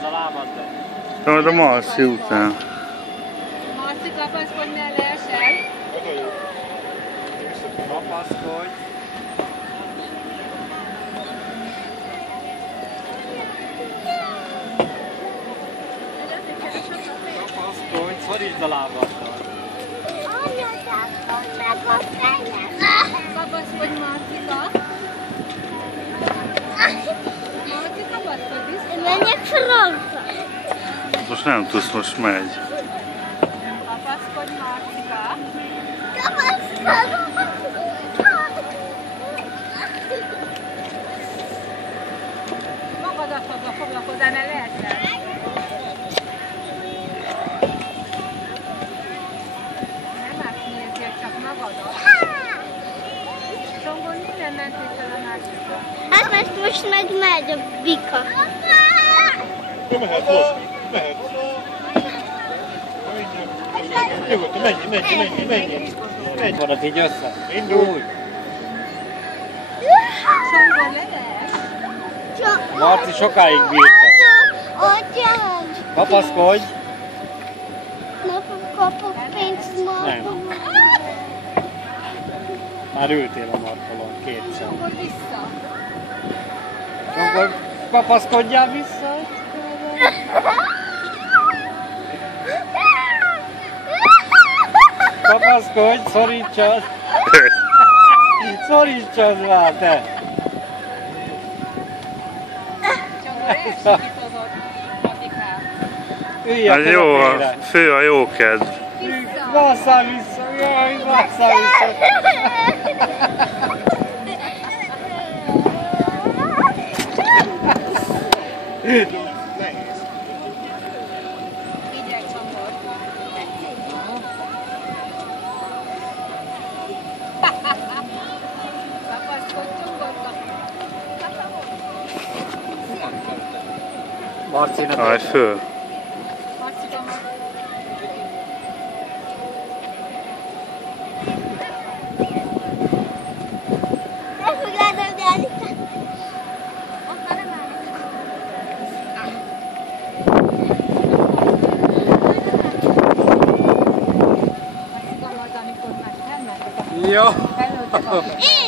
Húzd a lábaddal. Majd a Marci után. Marci, kapaszkodj, ne leesel. Kapaszkodj. Kapaszkodj, szorítsd a lábaddal. Kapaszkodj, Marcika. Marci, kapaszkodj vissza. Menjek francba. Most nem tudsz, most megy. Kapaszkodj, Marcika. Kapaszkodom. Magadat foglak hozzá, ne leesel. Nem átnézzél csak magadat. Csongon minden mentél fel a másikra. Hát most meg megy a bika. Mehet most, mehet. Nyugodtan, menj. Vannak így össze. Indulj. Csongon lees. Marci sokáig bírta. Atyám! Kapaszkodj. Nem kapok pénzt ma. Nem. Már ültél a markolón kétszer. Csongon vissza. Akkor kapaszkodjál vissza. Kapaszkodj, szorítsad. Szorítsad már, te. Csongon leesik itt az ott patikát. Üljek Hát jó, a fő a jókedv. Vissza. Másszál vissza, jaj, másszál vissza. Nehéz. Vigyek Csongor. Kapaszkodj, Csongorka. Marci, ne Állj föl. Marcika, Elfogadom, de Anita. Marcika, majd amikor már felmentek a Jó. felnőttek a Én